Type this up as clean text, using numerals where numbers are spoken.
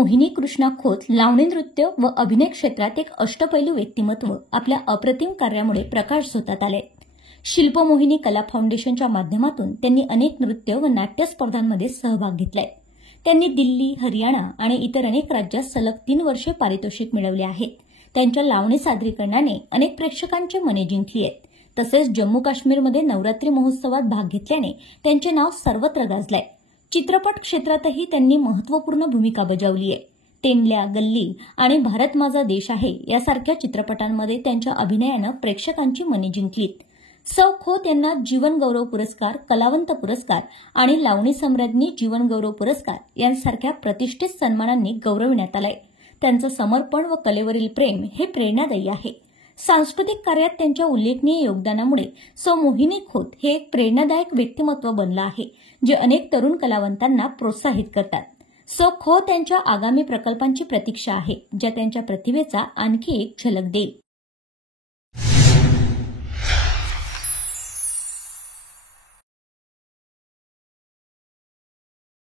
मोहिनी कृष्णा खोत लावणी नृत्य व अभिनय क्षेत्रात एक अष्टपैलू व्यक्तिमत्व आपल्या अप्रतिम कार्यामुळे प्रकाश झोतात आले। शिल्पमोहिनी कला फाउंडेशनच्या माध्यमातून त्यांनी अनेक नृत्य व नाट्य स्पर्धांमध्ये सहभाग घेतलाय। त्यांनी दिल्ली, हरियाणा आणि इतर अनेक राज्यात सलग 3 वर्षे पारितोषिक मिळवले आहेत। त्यांच्या लावणी सादरीकरणाने अनेक प्रेक्षकांची मने जिंकली आहेत। तसेच जम्मू काश्मीरमध्ये नवरात्री महोत्सवात भाग घेतल्याने त्यांचे नाव सर्वत्र गाजलंय। चित्रपट क्षेत्रातही त्यांनी महत्त्वपूर्ण भूमिका बजावली आहे। तेंडल्या, गल्ली आणि भारत माझा देश आहे यासारख्या चित्रपटांमध्ये त्यांच्या अभिनयानं प्रेक्षकांची मने जिंकलीत। सौ खोत यांना जीवन गौरव पुरस्कार, कलावंत पुरस्कार आणि लावणी सम्राज्ञी जीवन गौरव पुरस्कार यांसारख्या प्रतिष्ठित सन्मानांनी गौरविण्यात आलंय। त्यांचं समर्पण व कलेवरील प्रेम हे प्रेरणादायी आहे। सांस्कृतिक कार्यात त्यांच्या उल्लेखनीय योगदानामुळे सौ मोहिनी खोत हे एक प्रेरणादायक व्यक्तिमत्व बनलं आहे, जे अनेक तरुण कलावंतांना प्रोत्साहित करतात। सौ खोत यांच्या आगामी प्रकल्पांची प्रतीक्षा आहे, ज्या त्यांच्या प्रतिभेचा आणखी एक झलक देईल।